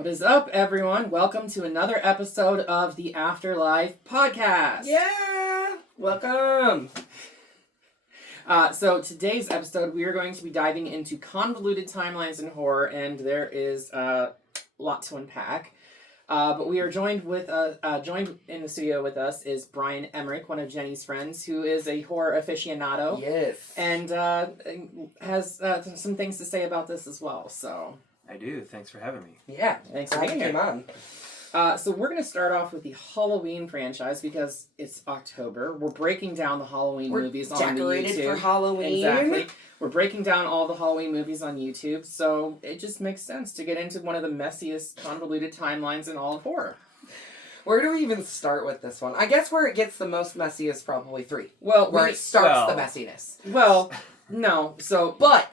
What is up, everyone? Welcome to another episode of the Afterlife podcast. Yeah! Welcome! So today's episode, we are going to be diving into convoluted timelines in horror, and there is a lot to unpack. But we are joined in the studio with us is Brian Emerick, one of Jenny's friends, who is a horror aficionado. Yes. And has some things to say about this as well, so... I do. Thanks for having me. Yeah. Thanks for being here. So we're going to start off with the Halloween franchise because it's October. We're breaking down the Halloween movies on the YouTube. Decorated for Halloween. Exactly. We're breaking down all the Halloween movies on YouTube, so it just makes sense to get into one of the messiest, convoluted timelines in all of horror. Where do we even start with this one? I guess where it gets the most messy is probably 3. Well, where it starts the messiness. Well, no. So, but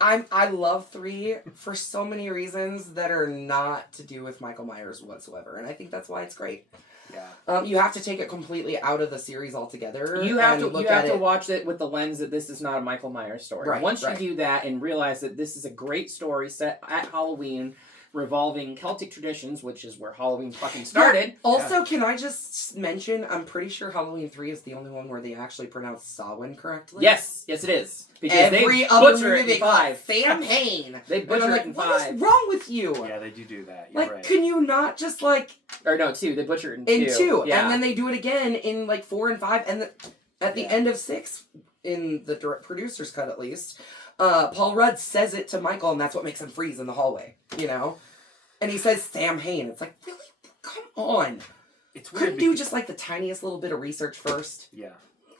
I love 3 for so many reasons that are not to do with Michael Myers whatsoever, and I think that's why it's great. Yeah. You have to take it completely out of the series altogether. You have to watch it with the lens that this is not a Michael Myers story. Right, Once you do that and realize that this is a great story set at Halloween, revolving Celtic traditions, which is where Halloween fucking started. Yeah. Also, can I just mention, I'm pretty sure Halloween 3 is the only one where they actually pronounce Samhain correctly. Yes, it is. Because every other movie they call 5. Samhain. They butcher it in 5. What is wrong with you? Yeah, they do that. You're right. Can you not just Or no, 2. They butcher it in 2. 2. Yeah. And then they do it again in 4 and 5, and at the end of 6, in the producer's cut at least, Paul Rudd says it to Michael, and that's what makes him freeze in the hallway, you know? And he says Samhain. It's like, really? Come on. It's weird. Couldn't do just the tiniest little bit of research first? Yeah.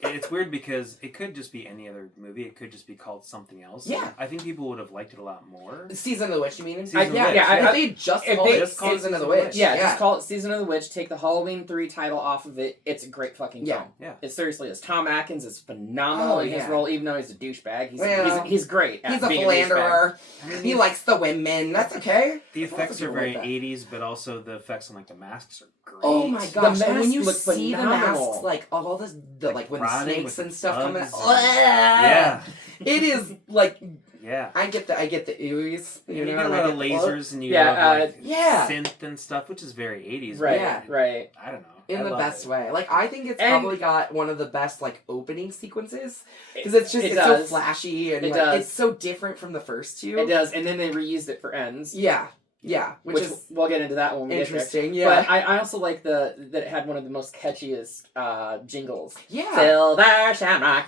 It's weird because it could just be any other movie. It could just be called something else. Yeah. I think people would have liked it a lot more. Season of the Witch, you mean? Season of the Witch. If they just called it Season of the Witch. Yeah, just call it Season of the Witch. Take the Halloween 3 title off of it. It's a great fucking film. Yeah. It seriously is. Tom Atkins is phenomenal in his role, even though he's a douchebag. He's great. He's a philanderer. He likes the women. That's okay. The effects are very 80s, but also the effects on the masks are great. Oh my gosh! And when you look see phenomenal. the masks, all this, when the snakes and stuff come out, yeah, it is yeah. I get the ooze. You get a lot of lasers and you have synth and stuff, which is very 80s. Right, right. I don't know. In the best way. I think it's probably got one of the best opening sequences because it's so flashy and it's so different from the first 2. It does, and then they reused it for ends. Yeah, which is, we'll get into that one. When interesting. Yeah, but I also like that it had one of the most catchiest jingles. Yeah, Silver Shamrock.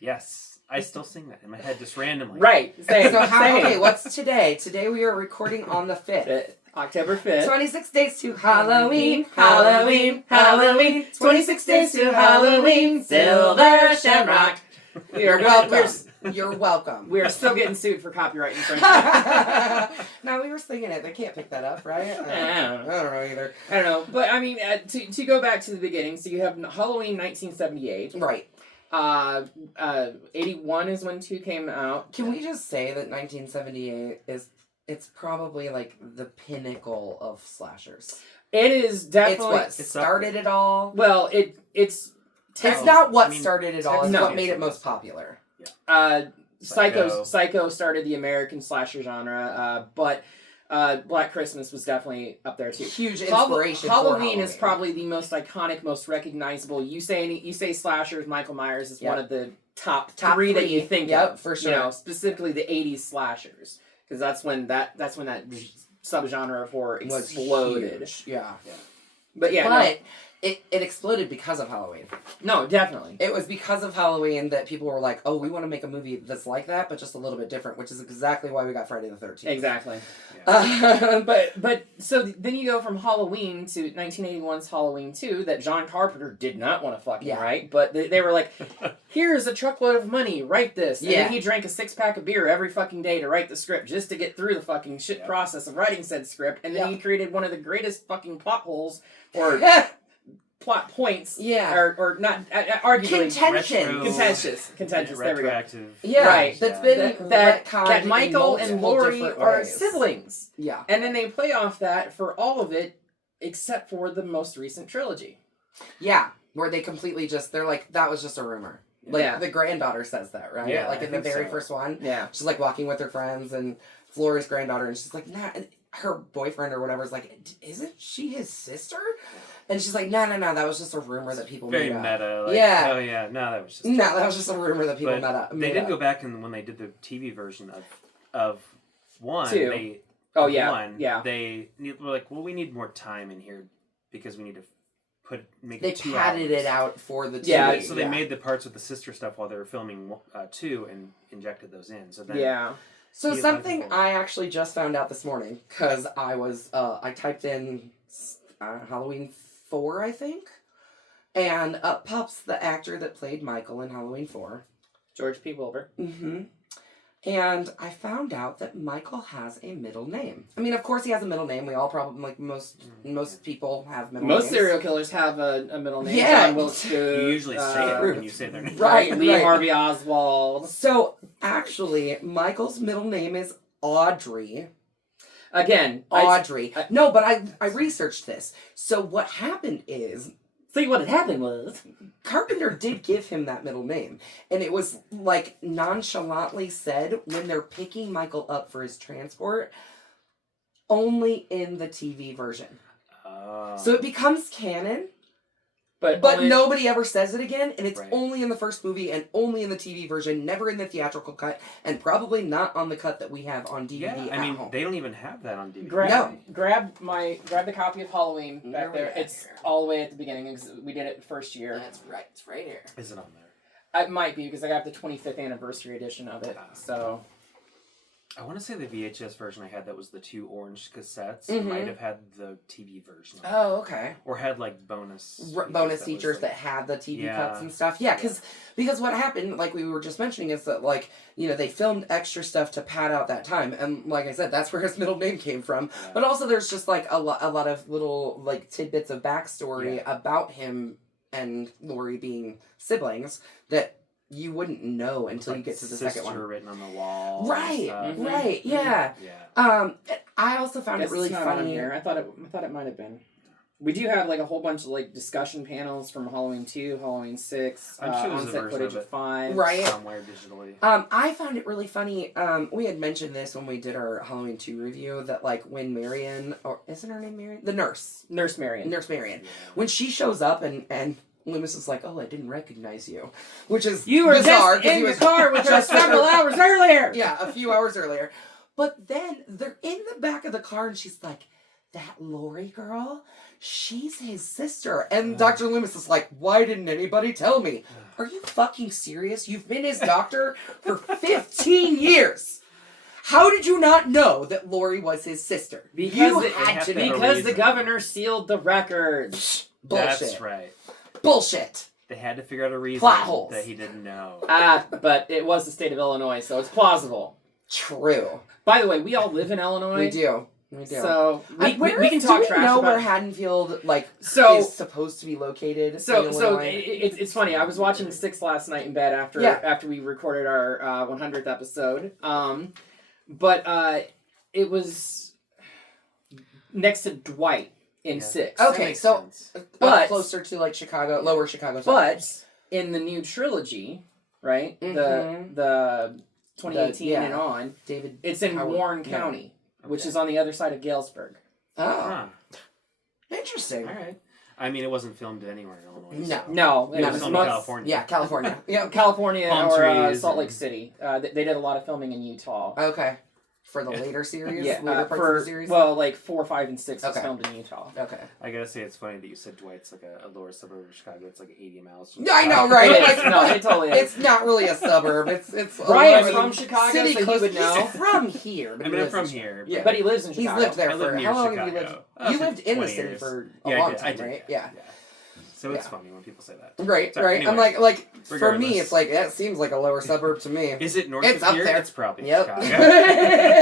Yes, I still sing that in my head just randomly. Right. Same. So okay, what's today? Today we are recording on the 5th. October 5th. 26 days to Halloween, Halloween, Halloween. 26 days to Halloween, Silver Shamrock. You're welcome. You're welcome. We are still getting sued for copyright infringement. No, we were singing it. They can't pick that up, right? I don't know either. I don't know. But, I mean, to go back to the beginning, so you have Halloween 1978. Right. 81 is when 2 came out. Can we just say that 1978 it's probably the pinnacle of slashers? It is definitely... It's what started it all. Well, it's not what started it all. It's no. what made it most popular. Yeah. Psycho started the American slasher genre, but Black Christmas was definitely up there too. Huge inspiration. Halloween is probably the most iconic, most recognizable. You say slashers, Michael Myers is one of the top 3 that you think of. For sure. You know, specifically the 80s slashers, because that's when that subgenre of horror exploded. Yeah. But yeah. But it exploded because of Halloween. No, definitely. It was because of Halloween that people were like, oh, we want to make a movie that's like that, but just a little bit different, which is exactly why we got Friday the 13th. Exactly. Yeah. But so then you go from Halloween to 1981's Halloween 2 that John Carpenter did not want to fucking write, but they were like, here's a truckload of money, write this. And then he drank a 6-pack of beer every fucking day to write the script just to get through the fucking shit process of writing said script, and then he created one of the greatest fucking plot holes, or... plot points, or not, arguably contentious. There we go. Yeah, right. That's been that Michael and Laurie are siblings. Yeah, and then they play off that for all of it, except for the most recent trilogy. Yeah, where they completely they're like, that was just a rumor. The granddaughter says that, right? Yeah, in the very first one. Yeah, she's walking with her friends and Laurie's granddaughter, and she's like, nah. her boyfriend or whatever is like, isn't she his sister? And she's like, no, that was just a rumor that people Very made up. meta. Like, Yeah. Oh, yeah. No, that was just... No, that was just a rumor that people made up. They did go back, and when they did the TV version of 1, Two. they... Oh, yeah. One, Yeah. They were like, well, we need more time in here because we need to make They it 2 padded hours. it out for the TV. Yeah, So they made the parts with the sister stuff while they were filming 2 and injected those in. So then Yeah. So He something likable. I actually just found out this morning, because I was, I typed in Halloween 4, I think, and up pops the actor that played Michael in Halloween 4. George P. Wilbur. Mm-hmm. And I found out that Michael has a middle name. I mean, of course he has a middle name. We all probably, like, most people have middle names. Most serial killers have a middle name. Yeah. John Wilkes Booth, you usually say it when you say their name. Right. Lee Harvey Oswald. So, actually, Michael's middle name is Audrey. Again, Audrey. No, but I researched this. So what happened is, see what had happened was Carpenter did give him that middle name. And it was, like, nonchalantly said when they're picking Michael up for his transport, only in the TV version. So it becomes canon, but only, nobody ever says it again, and it's Right. only in the first movie and only in the TV version, never in the theatrical cut, and probably not on the cut that we have on DVD Yeah, at I mean, home. they don't even have that on DVD. grab the copy of Halloween There back we there. are. It's all the way at the beginning. 'Cause we did it the first year. That's right. It's right here. Is it on there? It might be because I got the 25th anniversary edition of it. So I want to say the VHS version I had that was the 2 orange cassettes Mhm. might have had the TV version. Oh, okay. Or had like bonus Bonus features features was, that had the TV Yeah. cuts and stuff. Yeah, because what happened, like we were just mentioning, is that, like, you know, they filmed extra stuff to pad out that time, and like I said, that's where his middle name came from. Yeah. But also, there's just like a lot of little like tidbits of backstory Yeah. about him and Laurie being siblings that you wouldn't know until like you get to the sister second one. written on the wall. Right, and stuff. right, yeah. Yeah. I also found it really it's not on funny. here. I thought it might have been. We do have like a whole bunch of like discussion panels from Halloween 2, Halloween 6, I'm sure there's a on-set version footage of of it. 5. Right. Somewhere digitally. I found it really funny. We had mentioned this when we did our Halloween 2 review, that like when Marion, or isn't her name Marion? The nurse. Nurse Marion. Nurse Marion. Yeah. When she shows up and Loomis is like, oh, I didn't recognize you. Which is You were bizarre. just 'cause in he the was car with us several hours earlier. Yeah, a few hours earlier. But then they're in the back of the car and she's like, that Lori girl, she's his sister. And Dr. Loomis is like, why didn't anybody tell me? Are you fucking serious? You've been his doctor for 15 years. How did you not know that Lori was his sister? Because you it- had to know. Because the reason. governor sealed the records. Bullshit. That's right. Bullshit. They had to figure out a reason Plot holes. that he didn't know. But it was the state of Illinois, so it's plausible. True. By the way, we all live in Illinois. We do. We do. So we Where can do talk we trash know about where Haddonfield So- is supposed to be located. So in so Illinois? it's funny. I was watching Six last night in bed after we recorded our 100th episode. But it was next to Dwight in Yeah. 6. That Okay, makes so sense. But- closer to like Chicago, lower Chicago. But in the new trilogy, right? Mhm. The 2018 yeah. and on, David, it's in Howard. Warren Yeah. County, which Okay. is on the other side of Galesburg. oh, Huh. interesting. All right. I mean, it wasn't filmed anywhere in Illinois. No. so- No, It was was filmed in much- California. Yeah, California. Yeah. California Palm or trees Salt and- Lake City. They did a lot of filming in Utah. Okay. For the later series, Yeah, later parts of the series. well, like 4, 5, and 6 was Okay. filmed in Utah. Okay. I gotta say, it's funny that you said Dwight's like a lower suburb of Chicago. It's like 80 miles. Yeah, I know, right? It is. Like, No, it totally is. It's not really a suburb. It's Brian's 11 from Chicago, city so he close. would know. He's from here, but I he mean, I'm lives from in here. Yeah. But he lives in He's Chicago. lived there I live for near how long have you Chicago. lived? You lived in the 20 city years. for a Yeah, long I did. time, right? Yeah. So it's Yeah. funny when people say that. Right, Sorry, right. I'm anyway. like for Regardless. me, it's like that seems like a lower suburb to me. Is it north It's of up here? there. It's probably Yep. Chicago.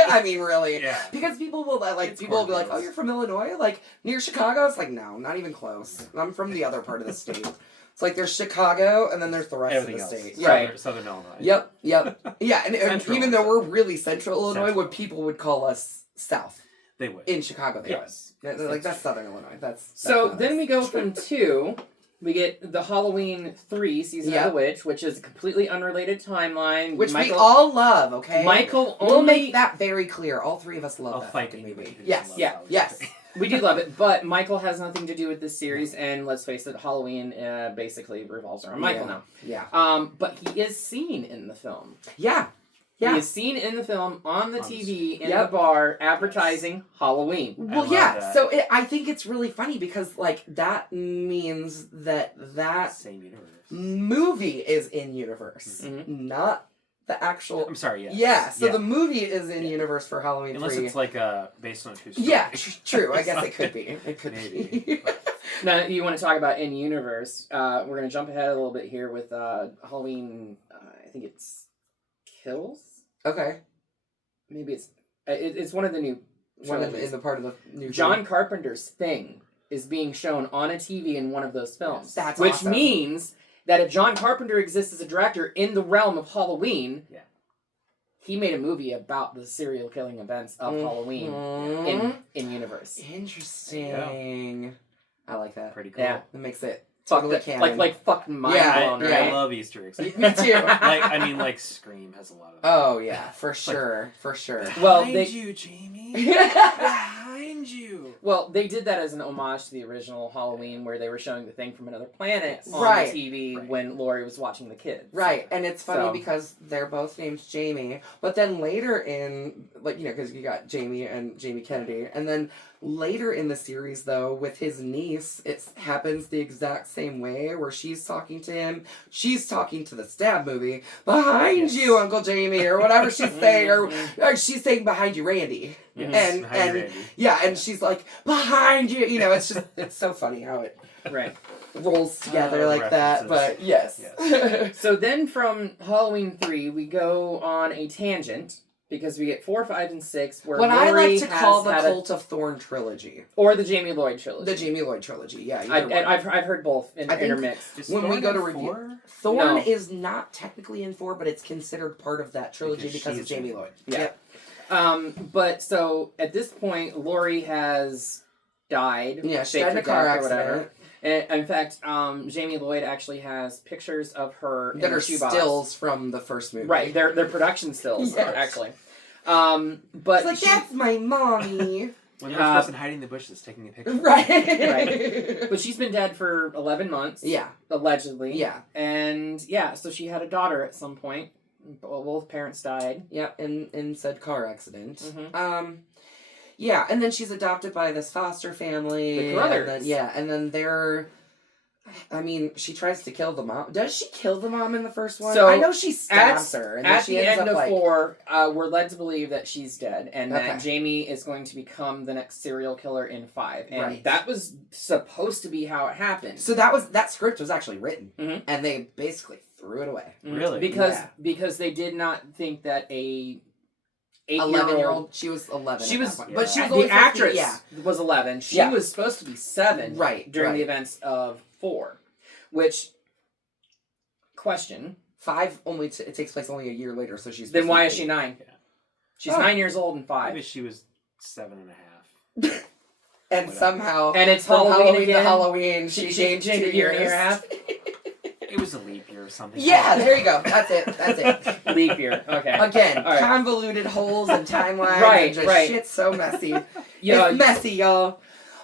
I mean, really. Yeah. Because people will like It's people will be like, "Oh, cornfields. you're from Illinois, like near Chicago." It's like, no, not even close. I'm from the other part of the state. It's like there's Chicago, and then there's the rest Everything of the else. state. Southern, Right. Southern Illinois. Yep. Yeah, and Central. even though we're really central Illinois, Central. what people would call us south They would. in Chicago, they Yes. are. Like that's Southern Illinois. That's So not then us. we go from 2 We get the Halloween 3 Season of the Witch, which is a completely unrelated timeline. Which we all love, okay? Michael only... We'll make that very clear. All three of us love that fucking movie. Yes. We do love it, but Michael has nothing to do with this series, and let's face it, Halloween basically revolves around Michael now. Yeah. But he is seen in the film. Yeah. He is seen in the film, on the TV, in the bar, advertising Halloween. Well, so I think it's really funny because, like, that means that same universe movie is in universe, not the actual... I'm sorry, yes. Yeah, so the movie is in universe for Halloween 3. Unless it's, like, based on a true story. Yeah, true. I guess it could be. It could be. Now, you want to talk about in universe, we're going to jump ahead a little bit here with Halloween, I think it's Kills? Okay. Maybe it's one of the new is a part of the new John Carpenter's Thing is being shown on a TV in one of those films. That's which awesome. means that if John Carpenter exists as a director in the realm of Halloween, he made a movie about the serial killing events of Halloween in universe. Interesting. I like that. Pretty cool. Yeah. It makes it Fuck totally canon. like fucking mind blown, right? I love Easter eggs. Me too. Scream has a lot of. Oh yeah, for sure. Well, Behind you, Jamie. Behind you. Well, they did that as an homage to the original Halloween, where they were showing the thing from another planet on the TV when Laurie was watching the kids. Right, and it's funny because they're both named Jamie, but then later in, because you got Jamie and Jamie Kennedy, and then later in the series, though, with his niece, it happens the exact same way, where she's talking to him, she's talking to the Stab movie, behind you, Uncle Jamie, or whatever she's saying, or she's saying behind you, Randy. Yes, and she's like, behind you, it's just, it's so funny how it rolls together like that, but yes. So then from Halloween 3, we go on a tangent, because we get 4, 5, and 6, where what Laurie I like to call the Cult of Thorn trilogy. Or the Jamie Lloyd trilogy. The Jamie Lloyd trilogy, yeah. I've heard both intermixed. When we go to review, Thorn is not technically in 4, but it's considered part of that trilogy because of Jamie Lloyd. Yeah. But so at this point, Laurie has died. Yeah, she died in a car accident. Whatever. And in fact, Jamie Lloyd actually has pictures of her that are stills from the first movie. Right, they're production stills, actually. But it's that's my mommy. When there's a person hiding in the bushes taking a picture. Right. But she's been dead for 11 months. Yeah. Allegedly. Yeah. And so she had a daughter at some point. Both parents died. Yeah, in said car accident. Mm-hmm. Yeah, and then she's adopted by this foster family. The brothers. And then they're... I mean, she tries to kill the mom. Does she kill the mom in the first one? So I know she stabs her. And at she the ends end up of 4, we're led to believe that she's dead, and that Jamie is going to become the next serial killer in 5. And that was supposed to be how it happened. So that script was actually written, and they basically threw it away. Really? Because they did not think that a 11-year-old. She was 11. She was, but she was the actress was 11. She was supposed to be 7, during the events of 4, which question 5 only it takes place only a year later, so she's then why is she 9? Yeah. She's 9 years old in 5. Maybe she was 7.5. And somehow, and it's from Halloween to Halloween, she changed a year and a half. It was a leap year or something. Yeah, there you go. That's it. Leap year. Okay. Again, convoluted holes and timelines. And just shit's so messy. It's messy, y'all.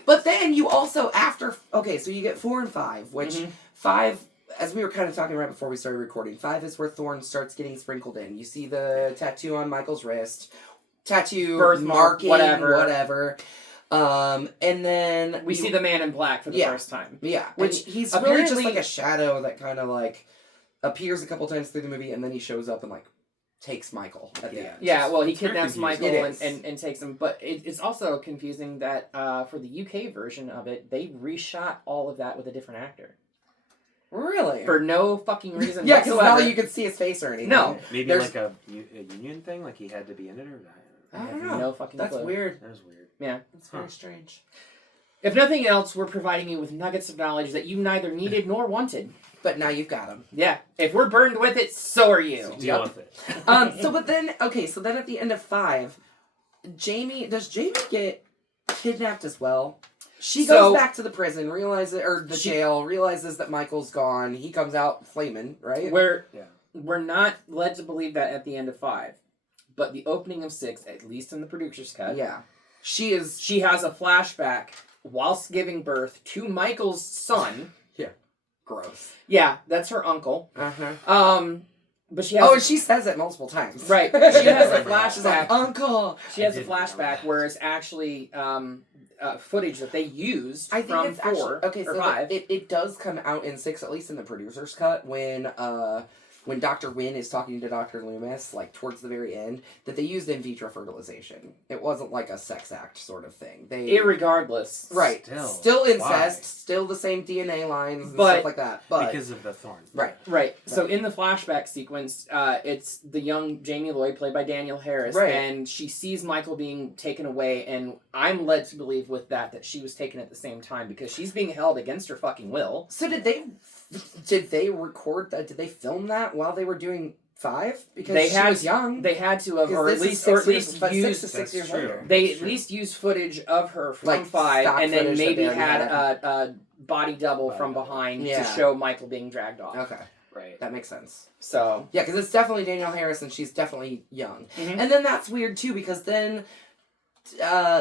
But then you also, so you get 4 and 5, which 5, as we were kind of talking right before we started recording, 5 is where Thorn starts getting sprinkled in. You see the tattoo on Michael's wrist, marking, whatever. And then we see the Man in Black for the first time. Yeah, which he's really just like a shadow that kind of like appears a couple times through the movie, and then he shows up and like takes Michael at the end. Yeah, well, he kidnaps Michael and takes him. But it's also confusing that for the UK version of it, they reshot all of that with a different actor. Really? For no fucking reason yeah, because whatsoever. now you can see his face or anything. No. Maybe like a union thing? Like he had to be in it? Or I don't know. No fucking That's clue. weird. That is weird. Yeah. That's very strange. If nothing else, we're providing you with nuggets of knowledge that you neither needed nor wanted. But now you've got them. Yeah. If we're burned with it, so are you. So deal with it. So then at the end of 5, does Jamie get kidnapped as well? She goes back to the prison, jail, realizes that Michael's gone. He comes out flaming, right? We're not led to believe that at the end of 5. But the opening of 6, at least in the producer's cut, she has a flashback whilst giving birth to Michael's son. Yeah. Gross. Yeah, that's her uncle. Uh-huh. But she has... and she says it multiple times. Right. She has a flashback. She's like, Uncle! She has a flashback where it's actually footage that they used from 4 or 5. It does come out in 6, at least in the producer's cut, when Dr. Wynn is talking to Dr. Loomis, like, towards the very end, that they used in vitro fertilization. It wasn't like a sex act sort of thing. Irregardless. Right. Still incest, still the same DNA lines and stuff like that. But because of the thorn. Right. So in the flashback sequence, it's the young Jamie Lloyd, played by Danielle Harris, and she sees Michael being taken away, and I'm led to believe with that she was taken at the same time, because she's being held against her fucking will. So did they record that? Did they film that while they were doing 5? Because she was young. They had to have, or at least use 6 to 6 years later. They at least used footage of her from 5, and then maybe had a body double from behind to show Michael being dragged off. Okay. Right. That makes sense. So yeah, because it's definitely Danielle Harris, and she's definitely young. Mm-hmm. And then that's weird too, because then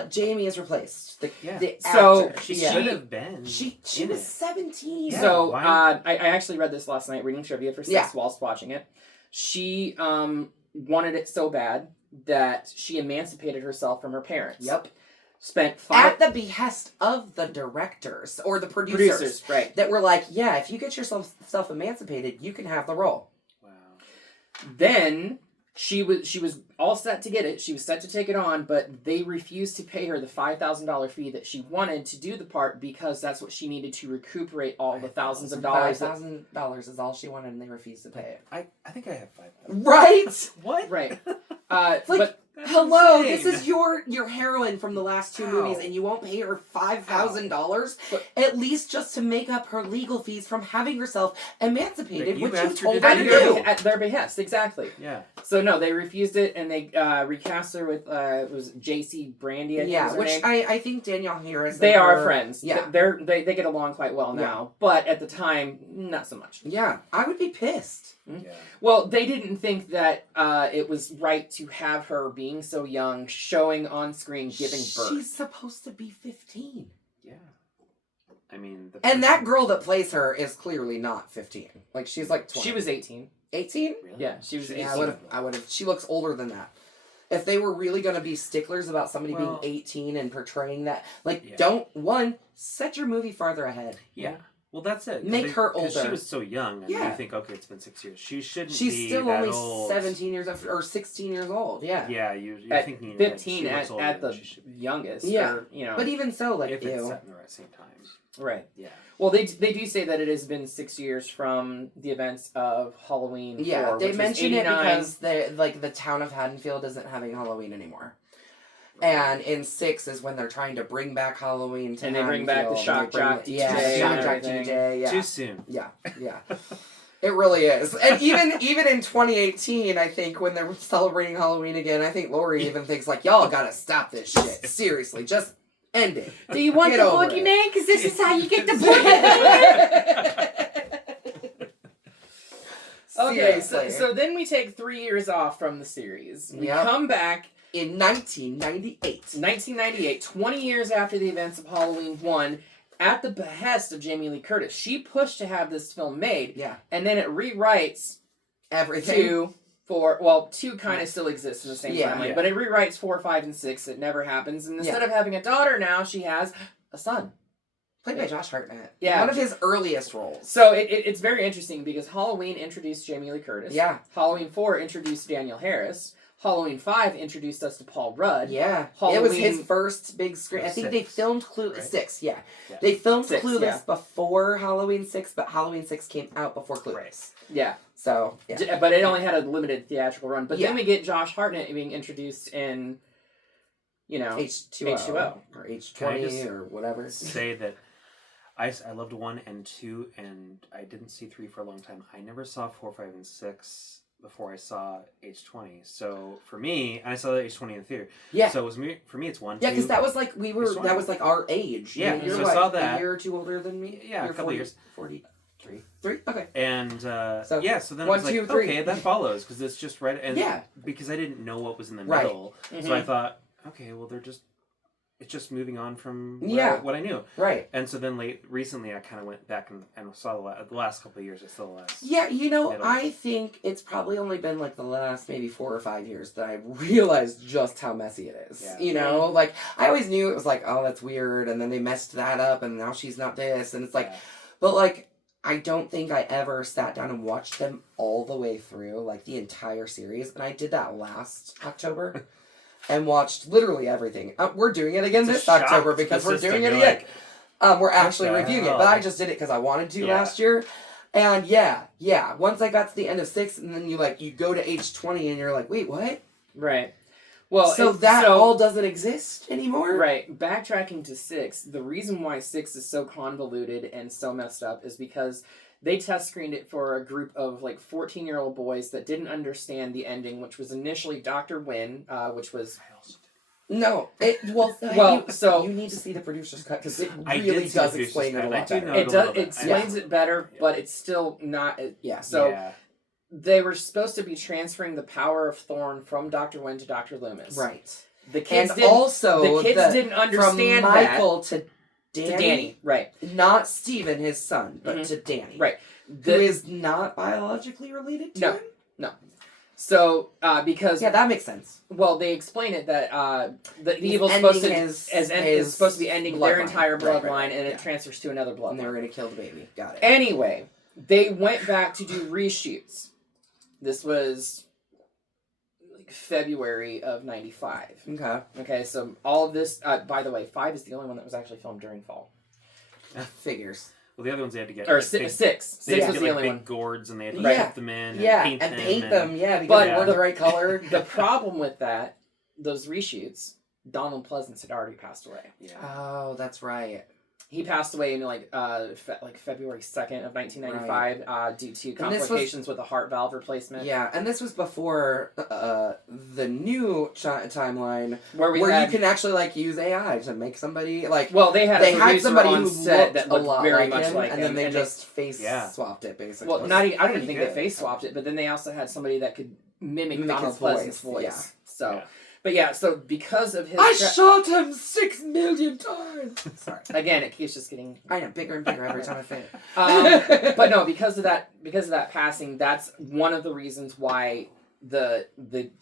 Jamie is replaced. The actor. So she should have been. She was 17. Yeah, so I actually read this last night, reading trivia for 6 whilst watching it. She wanted it so bad that she emancipated herself from her parents. Yep. Spent at the behest of the directors or the producers, right? That were like, yeah, if you get yourself emancipated, you can have the role. Wow. Then she was all set to get it. She was set to take it on, but they refused to pay her the $5,000 fee that she wanted to do the part, because that's what she needed to recuperate all the thousands of dollars. $5,000 is all she wanted, and they refused to pay it. I think I have $5,000. Right? What? Right. But hello, insane. This is your heroine from the last 2 movies, and you won't pay her $5,000 at least just to make up her legal fees from having herself emancipated, which you told her to do at their behest. Exactly. Yeah. So no, they refused it, and they recast her with it was J.C. Brandy. I think Danielle Harris. They are friends. Yeah, they get along quite well now, but at the time, not so much. Yeah, I would be pissed. Mm-hmm. Yeah. Well, they didn't think that it was right to have her being so young, showing on screen, giving birth. She's supposed to be 15. Yeah. I mean... And that girl that plays her is clearly not 15. Like, she's like 20. She was 18. 18? Really? Yeah, she was 18. I would have... She looks older than that. If they were really going to be sticklers about somebody being 18 and portraying that... Like, set your movie farther ahead. Yeah. Well, that's it. Make her older. Because she was so young, and you think, okay, it's been 6 years. She shouldn't be She's still that only old. 17 years old, or 16 years old, yeah. Yeah, you're thinking 15 at the youngest. Yeah. Or, you know. But even so, like, if it's set in the same time. Right. Yeah. Well, they do say that it has been 6 years from the events of Halloween 4, yeah, they mention it 89. because the town of Haddonfield isn't having Halloween anymore. And in 6 is when they're trying to bring back Halloween to and they bring back the shock jock DJ. Shock jock DJ. Yeah. Too soon. Yeah. It really is. And even in 2018, I think, when they're celebrating Halloween again, I think Lori even thinks, like, y'all gotta stop this shit. Seriously, just end it. Do you want the boogeyman? Because this is how you get the boogeyman. Okay, so then we take 3 years off from the series. We come back in 1998. 1998, 20 years after the events of Halloween 1, at the behest of Jamie Lee Curtis. She pushed to have this film made. Yeah. And then it rewrites everything. 2 kind of still exists in the same timeline. But it rewrites 4, 5, and 6. It never happens. And instead of having a daughter now, she has a son. Played by Josh Hartnett. Yeah. One of his earliest roles. So it's very interesting because Halloween introduced Jamie Lee Curtis. Yeah. Halloween 4 introduced Danielle Harris. Halloween 5 introduced us to Paul Rudd. Yeah. Halloween... It was his first big screen. I think they filmed Clueless. Right? 6, yeah. They filmed Clueless before Halloween 6, but Halloween 6 came out before Clueless. Right. Yeah. So, yeah. But it only had a limited theatrical run. But then we get Josh Hartnett being introduced in, H2O. Or H20 or whatever. Say that I loved 1 and 2, and I didn't see 3 for a long time. I never saw 4, 5, and 6. before I saw Age-20. So for me, and I saw Age-20 in the theater. Yeah. So it was for me, it's 1, Yeah, 2. because that was like that was like our age. Yeah, You're so I what, saw that. a year or two older than me. Yeah, You're a couple years. 43. 3? Okay. And so then 1, I was like, 2, 3. okay, that follows because it's just right. And Yeah. because I didn't know what was in the Right. middle, so I thought, okay, well it's just moving on from what I knew. Right. And so then recently I kind of went back and saw the last couple of years. I saw the last. Yeah, middle. I think it's probably only been like the last maybe 4 or 5 years that I realized just how messy it is. Yeah. Like I always knew it was like, oh, that's weird, and then they messed that up, and now she's not this, and it's like, but like I don't think I ever sat down and watched them all the way through, like the entire series, and I did that last October. And watched literally everything. We're doing it again this October because we're doing it again. We're actually reviewing it, but I just did it because I wanted to last year. And yeah. Once I got to the end of 6, and then you go to Age-20, and you're like, wait, what? Right. Well, so all doesn't exist anymore? Right. Backtracking to 6, the reason why 6 is so convoluted and so messed up is because they test screened it for a group of like 14-year-old boys that didn't understand the ending, which was initially Dr. Wynn, which was... No. So you need to see the producer's cut because it really does explain it a lot better. It explains it better, but it's still not... They were supposed to be transferring the power of Thorn from Dr. Wynn to Dr. Loomis. Right. The kids didn't understand from Michael to Danny. Right. Not Steven, his son, but to Danny. Right. Who is not biologically related to him? No. So, because... Yeah, that makes sense. Well, they explain it that the evil's supposed to be ending their entire bloodline, and it transfers to another bloodline. And they were going to kill the baby. Got it. Anyway, they went back to do reshoots. This was... February of 95. Okay, so all of this... by the way, 5 is the only one that was actually filmed during fall. Figures. Well, the other ones they had to get... Or 6. 6 was the only one. Big gourds, and they had to put them in and paint them, because they were the right color. The problem with that, those reshoots, Donald Pleasance had already passed away. Yeah. Oh, that's right. He passed away in February 2nd of 1995 due to complications with a heart valve replacement. Yeah, and this was before the new timeline where you can actually use AI to make somebody they had somebody on set that looked very much like him, and then they just face swapped it basically. Well, I don't even think they face swapped it, but then they also had somebody that could mimic Donald Pleasance's voice. Yeah. So. But so because of his... I shot him 6 million times! Sorry. Again, it keeps just getting... I know, bigger and bigger every time I say it. But no, because of that passing, that's one of the reasons why the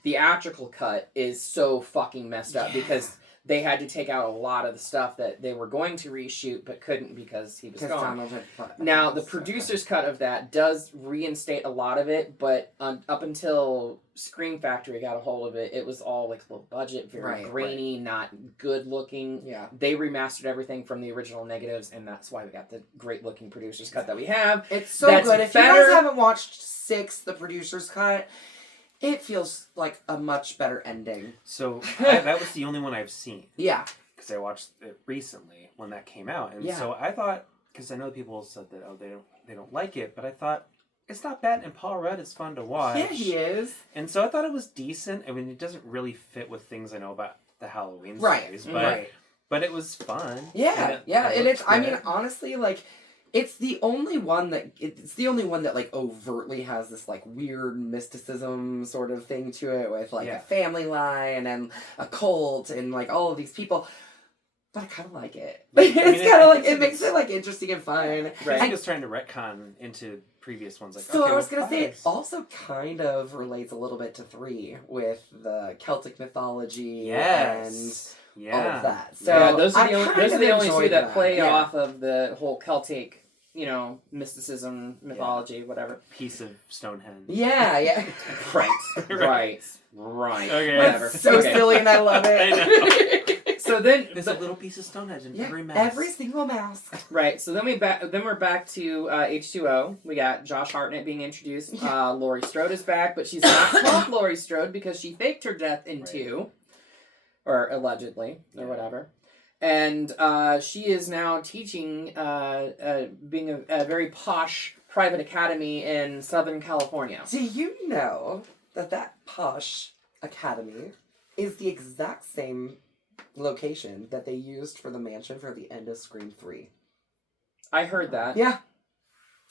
theatrical cut is so fucking messed up, because they had to take out a lot of the stuff that they were going to reshoot but couldn't because he was gone. Now, the producer's cut of that does reinstate a lot of it, but up until Scream Factory got a hold of it, it was all low budget, very grainy, not good looking. Yeah. They remastered everything from the original negatives, and that's why we got the great looking producer's cut that we have. It's so good. If you guys haven't watched 6, the producer's cut, it feels like a much better ending. So that was the only one I've seen. Yeah. Because I watched it recently when that came out. And so I thought, because I know people said that, they don't like it, but I thought, it's not bad, and Paul Rudd is fun to watch. Yeah, he is. And so I thought it was decent. I mean, it doesn't really fit with things I know about the Halloween series, but it was fun. Yeah, and it's, I mean, honestly, it's the only one that overtly has this weird mysticism sort of thing to it with a family line and a cult and all of these people. But I kind of like it. It's kind of it makes it interesting and fun. Right. I'm just trying to retcon into previous ones. So I was gonna say it also kind of relates a little bit to 3 with the Celtic mythology and all of that. So those are the only 2 that play off of the whole Celtic, mysticism, mythology, whatever. Piece of Stonehenge. Yeah. Right. Okay. Whatever. It's so silly, and I love it. I know. So then there's a little piece of Stonehenge in every mask. Every single mask. Right. So then we're back to H2O. We got Josh Hartnett being introduced. Laurie Strode is back, but she's not called Laurie Strode because she faked her death in 2, or allegedly, or whatever. And she is now teaching, being a very posh private academy in Southern California. Do you know that posh academy is the exact same location that they used for the mansion for the end of Scream 3? I heard that. Yeah.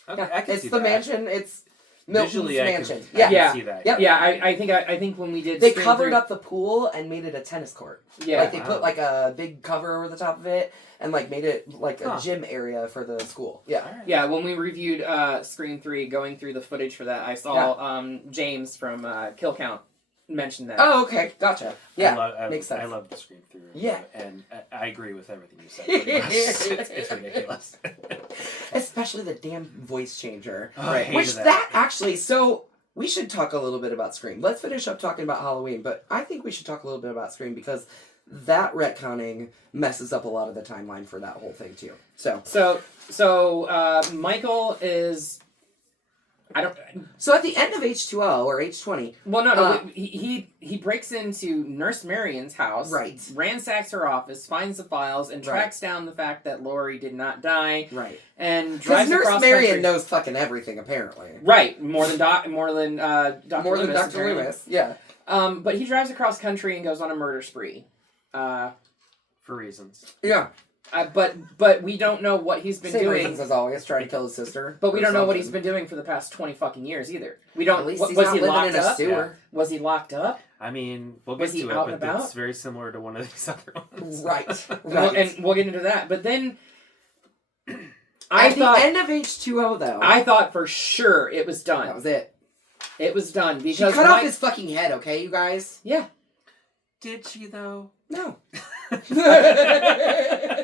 Okay, Yeah. I can It's see the that. mansion. It's Milton's Visually, mansion. I can Yeah. see that. Yep. Yeah, I think when we did They Scream covered 3 up the pool and made it a tennis court. Yeah. Like they put like a big cover over the top of it and like made it like a Huh. gym area for the school. Yeah. Alright. Yeah, when we reviewed Scream 3, going through the footage for that, I saw James from Kill Count mention that. Oh, okay. Gotcha. Yeah. Makes sense. I love the Scream 3 review, Yeah. and I agree with everything you said. pretty much. It's ridiculous. Especially the damn voice changer. Oh, I hated Which that actually, so we should talk a little bit about Scream. Let's finish up talking about Halloween, but I think we should talk a little bit about Scream because that retconning messes up a lot of the timeline for that whole thing too. So Michael is... So at the end of H2O or H20... Well, no, he breaks into Nurse Marion's house, Right. ransacks her office, finds the files, and tracks down the fact that Laurie did not die, Right. and Because drives Nurse across Marion country. knows fucking everything, apparently. Right, more than Dr. More than Loomis, Dr. apparently. Loomis, yeah. But he drives across country and goes on a murder spree. For reasons. Yeah. But we don't know what he's been Same doing. reasons as always, trying to kill his sister. But we or don't know what he's something. been doing for the past 20 fucking years either. We don't. At least was he's not he living locked in a up? sewer. Was he locked up? I mean, we'll Was get he to out it, and but about? it's very similar to one of these other ones. Right. And we'll get into that. But then At the end of H2O, though, I thought for sure it was done. that was it. It was done She because cut off his fucking head, okay, you guys? Yeah. Did she, though? No.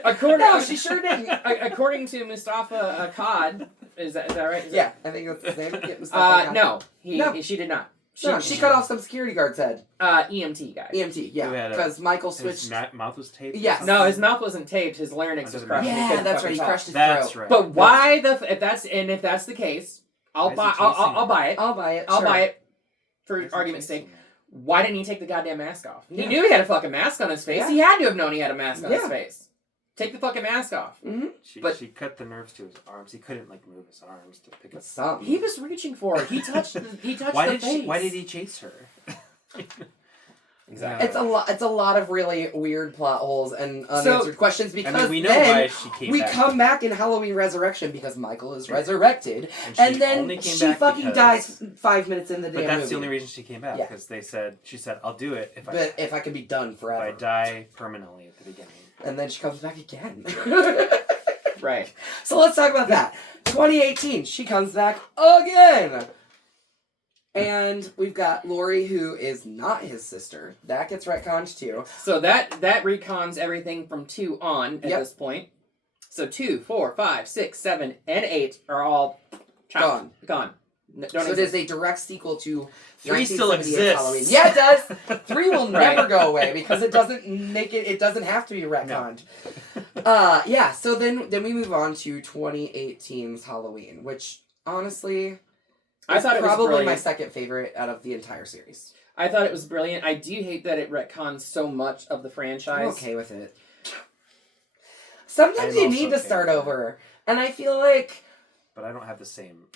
No, she sure didn't. According to Mustafa Akkad, is that right? Yeah, I think that's his name. Yeah, Mustafa Akkad. No, she did not. She cut off some security guard's head. EMT guy. EMT, yeah. Because Michael switched. His mouth was taped? Yes. No, his mouth wasn't taped. His larynx was crushed. He Yeah, couldn't that's fucking right. He talk. crushed his That's throat. right. But why if that's the case, I'll buy it. I'll buy it. I'll sure. buy it for Why is he argument's chasing sake. her? Why didn't he take the goddamn mask off? He Yeah. knew he had a fucking mask on his face. Yeah. He had to have known he had a mask on his Yeah. face. Take the fucking mask off. Mm-hmm. She cut the nerves to his arms. He couldn't move his arms to pick up. Some. He was reaching for it. He touched the face. Why did he chase her? Exactly. It's a lot of really weird plot holes and unanswered questions because we know then why she came we back. come back in Halloween Resurrection because Michael is resurrected, And and then only came she back fucking because- dies 5 minutes in the damn But that's movie. the only reason she came back, Yeah. because she said, I'll do it But if I could be done if forever. I die permanently at the beginning. And then she comes back again. Right. So let's talk about that. 2018, she comes back again. And we've got Laurie, who is not his sister. That gets retconned too. So that recons everything from 2 on at Yep. this point. So 2, 4, 5, 6, 7, and 8 are all Gone. Gone. Don't So it exist. is a direct sequel to 3 still 1978 exists. Halloween. Yeah, it does. 3 will Right. never go away because it doesn't make it. It doesn't have to be retconned. Yeah. So then we move on to 2018's Halloween, which honestly, I thought it was probably my brilliant. second favorite out of the entire series. I thought it was brilliant. I do hate that it retcons so much of the franchise. I'm okay with it. Sometimes I'm you also need to okay start with it. over, and I feel like But I don't have the same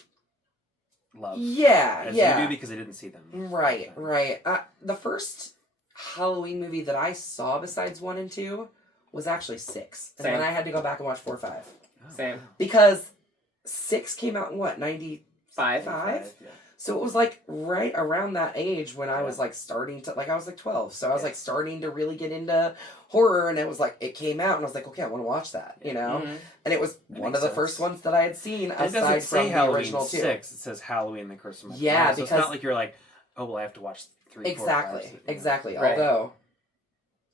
love yeah, as yeah. you do because I didn't see them. Right. The first Halloween movie that I saw besides 1 and 2 was actually 6. And Same. then I had to go back and watch 4, 5. Oh. Same. Because 6 came out in what, 95? 5. Yeah. So it was like right around that age when I was like starting to, like I was like 12. So I was like starting to really get into horror, and it was like, it came out and I was like, okay, I want to watch that, you know? Mhm. And it was That one makes of the sense. first ones that I had seen It aside doesn't say from the Halloween original 2. 6. It says Halloween the Curse of Michael Yeah, Myers. So it's because- not like you're like, oh, well, I have to watch 3, 4, 5, Exactly, 6, exactly. Right. Although,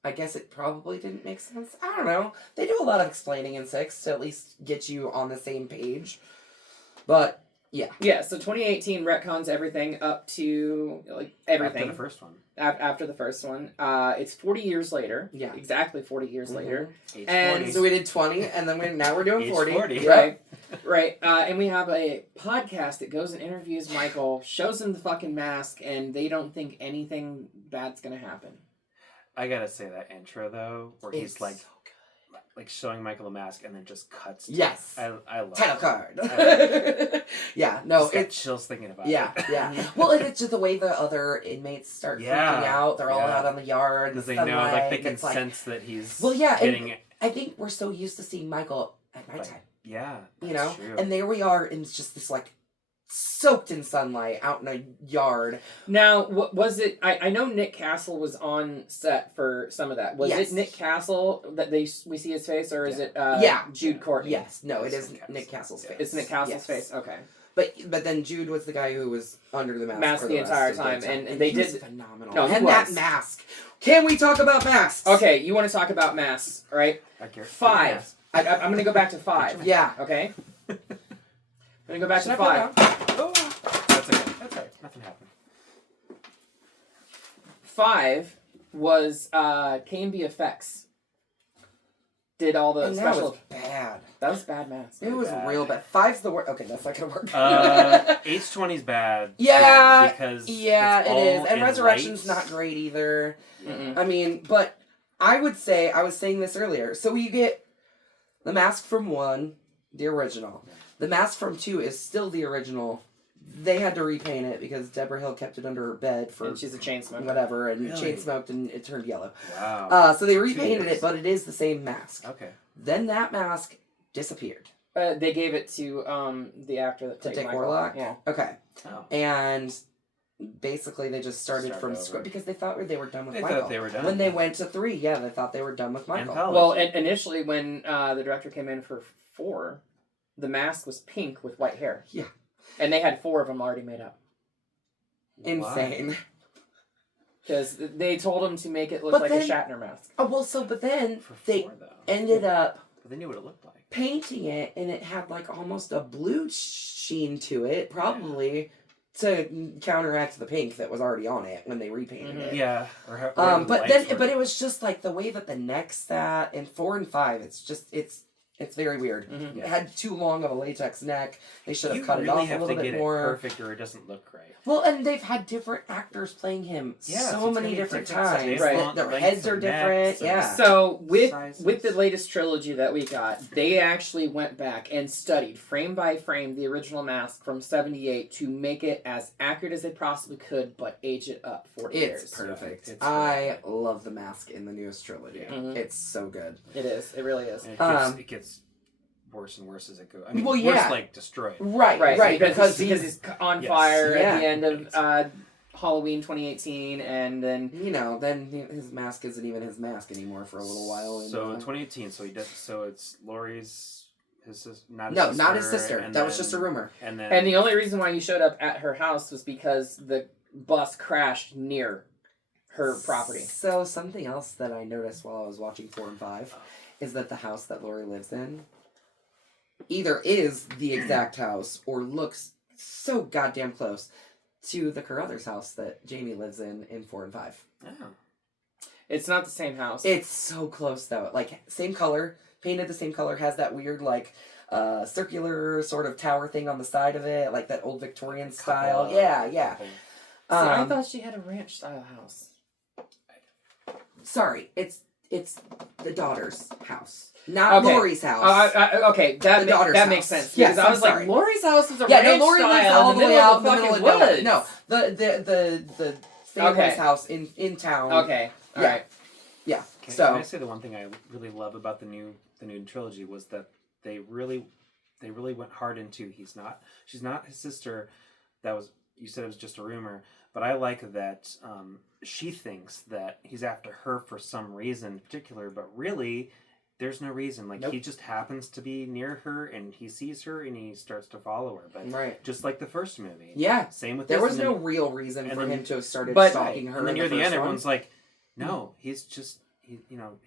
I guess it probably didn't make sense. I don't know. They do a lot of explaining in 6 to at least get you on the same page. But, yeah. Yeah, so 2018 retcons everything up to, like, everything. After the first one. After the first one. It's 40 years later. Yeah. Exactly 40 years Mhm. later. Age And 40. So we did 20, and then now we're doing Age 40. 40. Yep. Right. Right. And we have a podcast that goes and interviews Michael, shows him the fucking mask, and they don't think anything bad's gonna happen. I gotta say that intro, though, where he's It's like, so good. like showing Michael the mask and then just cuts. Yes. I love Title it. card. Yeah, no, Just got it's chills thinking about yeah, it. yeah. Well, and it's just the way the other inmates start freaking out. They're all out on the yard because in they the know, like sunlight. they can It's like, sense that he's and I think we're so used to seeing Michael at nighttime. Yeah, You know, true. and there we are in just this like soaked in sunlight out in a yard. Now, what was it? I know Nick Castle was on set for some of that. Was it Nick Castle that we see his face, or is it Jude Courtney? Yes, no, it is Nick Castle's face. It's Nick Castle's face. Okay, but then Jude was the guy who was under the mask the entire time, and they did phenomenal. No, and that mask. Can we talk about masks? Okay, you want to talk about masks, right? 5. I'm going to go back to 5. Yeah. Okay. I'm going to go back to 5. Oh, that's okay. That's all right. Nothing happened. 5 was K&B Effects. Did all the special. That was bad. That was bad mask. It was real bad. 5's the worst. Okay, that's not gonna work. H20's bad. Yeah. Too, because it is. And Resurrection's light. not great either. Mm-mm. I mean, but I would say, I was saying this earlier. So you get the mask from 1, the original. The mask from 2 is still the original. They had to repaint it because Deborah Hill kept it under her bed for... And she's a chain smoker. Whatever, and chain smoked and it turned yellow. Wow. So they repainted it, but it is the same mask. Okay. Then that mask disappeared. They gave it to the actor that played Dick Michael. Warlock? Yeah. Okay. Oh. And basically they just started from over. scratch because they thought they were done with They Michael. thought they were done. When they went to 3, they thought they were done with Michael. Anthology. Well, initially when the director came in for 4, the mask was pink with white hair. Yeah. And they had 4 of them already made up. Insane. Because they told him to make it look But like then- a Shatner mask. Oh, well, but then For they 4, though. ended up But they knew what it looked like. painting it, and it had like almost a blue sheen to it, probably to counteract the pink that was already on it when they repainted it. Yeah. Or But it was just like the way that the neck sat in 4 and 5. It's very weird. Mm-hmm. It had too long of a latex neck. They should have you cut really it off have a little to bit get more. It perfect, or it doesn't look right. Well, and they've had different actors playing him Yeah, so so it's many gonna be different different times. Right. Their lengths heads are of different. necks and- Yeah. So with Sizes. the latest trilogy that we got, they actually went back and studied frame by frame the original mask from 78 to make it as accurate as they possibly could, but age it up 40 years. It's perfect. Yeah, it's I love the mask in the newest trilogy. Mhm. It's so good. It is. It really is. And it gets worse and worse as it goes. I mean, Well, worse yeah. like destroyed. Right. Because he's on Yes. fire Yeah. at the end of Halloween 2018, and then then his mask isn't even his mask anymore for a little while. And, So 2018. So he does. So it's Laurie's. His sister, not his sister. and That was then- just a rumor. and the only reason why he showed up at her house was because the bus crashed near her property. So something else that I noticed while I was watching 4 and 5 is that the house that Laurie lives in either is the exact house or looks so goddamn close to the Carruthers house that Jamie lives in 4 and 5. Oh. It's not the same house. It's so close though. Like same color, painted the same color, has that weird like circular sort of tower thing on the side of it, like that old Victorian style. Cupola. Yeah. See, I thought she had a ranch style house. Sorry, it's the daughter's house, not Laurie's house. Okay, that daughter's that house. makes sense. Yes, Because I was I'm like, sorry. Laurie's house is a Yeah, ranch no, Laurie lives style all in the the way middle out of in the the middle of fucking nowhere. woods. No, the family's Okay. house in town. Okay, all Yeah. right. Yeah. Can So I say the one thing I really love about the new trilogy was that they really went hard into she's not his sister. That was, you said it was just a rumor, but I like that she thinks that he's after her for some reason in particular, but really there's no reason. Like, Nope. he just happens to be near her and he sees her and he starts to follow her. But right. just like the first movie. Yeah. Same with There this, was and no then- real reason and for then- him to have started But- stalking her. and then in near the first end, one. everyone's like, no, he's just, he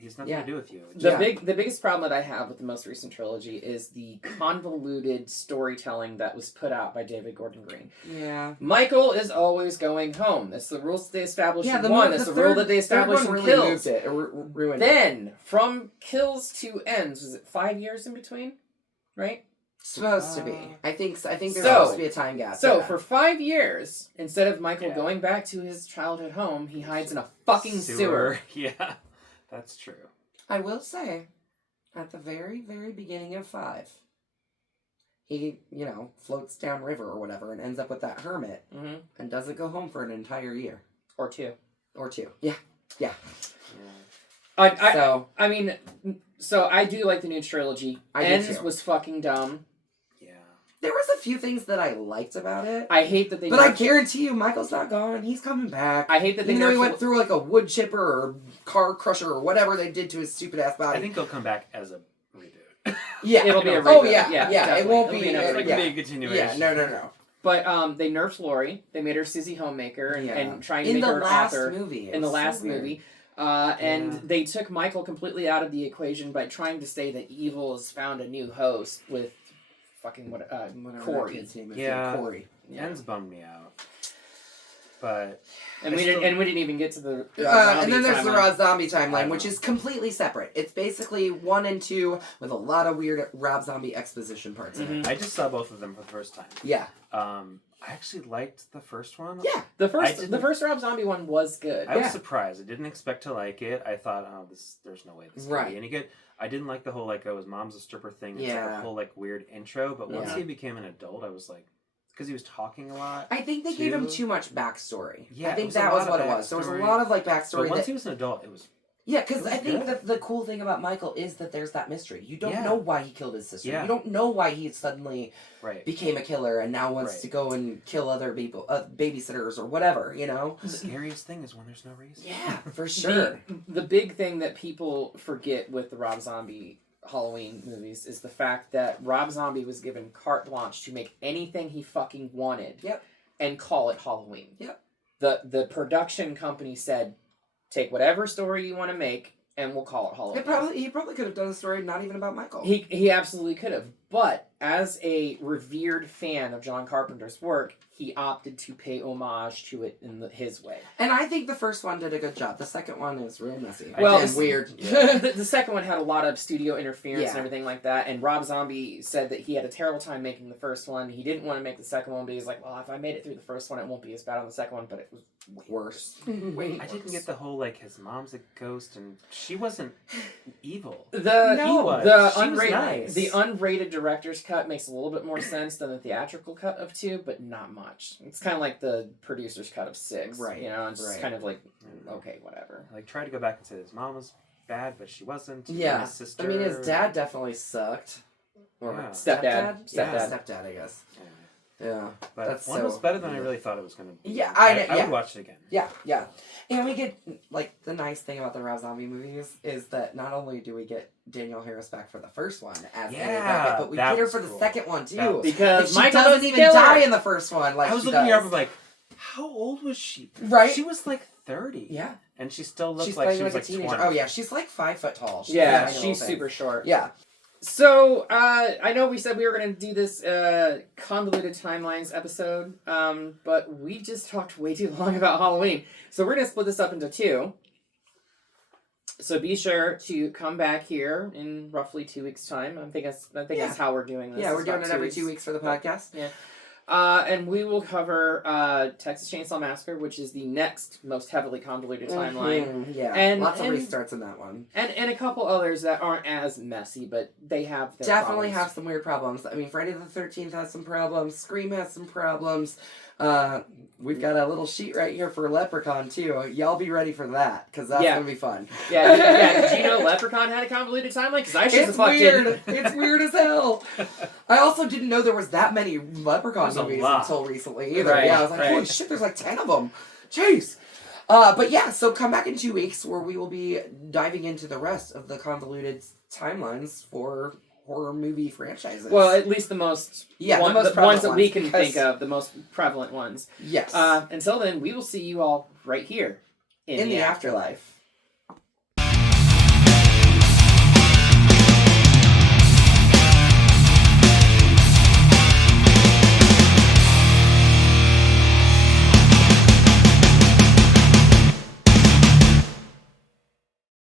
has nothing Yeah. to do with you. The Yeah. the biggest problem that I have with the most recent trilogy is the convoluted storytelling that was put out by David Gordon Green. Yeah. Michael is always going home. That's the rules that they established in the one. That's the rule that they established in really Kills. moved it. It ruined it. Then, from Kills to Ends, was it 5 years in between? Right? Supposed to be. I think there's So- supposed to be a time gap. So, yeah. for 5 years, instead of Michael Yeah. going back to his childhood home, he hides in a fucking sewer. Yeah, that's true. I will say, At the very, very beginning of 5, he, floats downriver or whatever and ends up with that hermit and doesn't go home for an entire year. Or 2. Yeah. I mean, so I do like the new trilogy. Ends was fucking dumb. There was a few things that I liked about it. I hate that they... But I guarantee you, Michael's not gone. He's coming back. I hate that they... Even though he went through like a wood chipper or car crusher or whatever they did to his stupid ass body. I think he'll come back as a reboot. Yeah. It'll be a reboot. Oh, yeah. It won't be... It's not going to be a continuation. Yeah, no. But they nerfed Lori. They made her Susie Homemaker and trying to make her an author. In the last movie. And they took Michael completely out of the equation by trying to say that evil has found a new host with... fucking Corey. Corey. Ends bummed me out. But we didn't even get to the and then there's timeline. the Rob Zombie timeline, which is completely separate. It's basically 1 and 2 with a lot of weird Rob Zombie exposition parts in it. I just saw both of them for the first time. Yeah. I actually liked the first one. Yeah. The first Rob Zombie one was good. I was surprised. I didn't expect to like it. I thought, there's no way this can be any good. I didn't like the whole his mom's a stripper thing. It's like a whole weird intro. But once he became an adult, I was like, because he was talking a lot. I think they gave him too much backstory. Yeah, I think that was what it was. There was a lot of backstory. But once he was an adult, it was... Yeah, because I think that the cool thing about Michael is that there's that mystery. You don't know why he killed his sister. Yeah. You don't know why he suddenly became a killer and now wants to go and kill other people, babysitters or whatever, The scariest thing is when there's no reason. Yeah, for sure. The big thing that people forget with the Rob Zombie Halloween movies is the fact that Rob Zombie was given carte blanche to make anything he fucking wanted and call it Halloween. Yep. The production company said, take whatever story you want to make, and we'll call it Halloween. He probably could have done a story not even about Michael. He absolutely could have. But as a revered fan of John Carpenter's work, he opted to pay homage to it in his way. And I think the first one did a good job. The second one is real messy. Well, it's weird. The second one had a lot of studio interference and everything like that. And Rob Zombie said that he had a terrible time making the first one. He didn't want to make the second one, but he's like, well, if I made it through the first one, it won't be as bad on the second one. But it was worse. I didn't get the whole his mom's a ghost and she wasn't evil. The unrated director's cut makes a little bit more sense than the theatrical cut of 2, but not much. It's kind of like the producer's cut of 6, right? It's just kind of okay, whatever. Try to go back and say his mom was bad, but she wasn't. Yeah, his sister. I mean, his dad definitely sucked. Or stepdad. Stepdad, I guess. Yeah, but one was better than I really thought it was going to be. Yeah, I would watch it again. Yeah. And we get, the nice thing about the Rob Zombie movies is that not only do we get Danielle Harris back for the first one as Annie Beckett, but we get her for the second one, too. Because she doesn't even die in the first one I was looking her up and how old was she? Right? She was 30. Yeah. And she still looked she's like she was a teenager. 20. Oh, yeah. She's 5 foot tall. She's super short. Yeah. So, I know we said we were going to do this Convoluted Timelines episode, but we just talked way too long about Halloween. So we're going to split this up into 2. So be sure to come back here in roughly 2 weeks' time. I think that's how we're doing this. Yeah, we're doing it every 2 weeks for the podcast. Yeah. And we will cover Texas Chainsaw Massacre, which is the next most heavily convoluted timeline. Yeah, and lots of restarts in that one. And a couple others that aren't as messy, but they have their definitely problems. have some weird problems. I mean, Friday the 13th has some problems. Scream has some problems. We've got a little sheet right here for Leprechaun, too. Y'all be ready for that, because that's going to be fun. Yeah. Did you know Leprechaun had a convoluted timeline? Because I should have fucked it. It's weird as hell. I also didn't know there was that many Leprechaun movies until recently, either. Right, I was like, holy shit, there's 10 of them. Jeez. But yeah, so come back in 2 weeks, where we will be diving into the rest of the convoluted timelines for horror movie franchises. Well, at least the most the ones that we can think of, the most prevalent ones. Yes. Until then, we will see you all right here in the afterlife.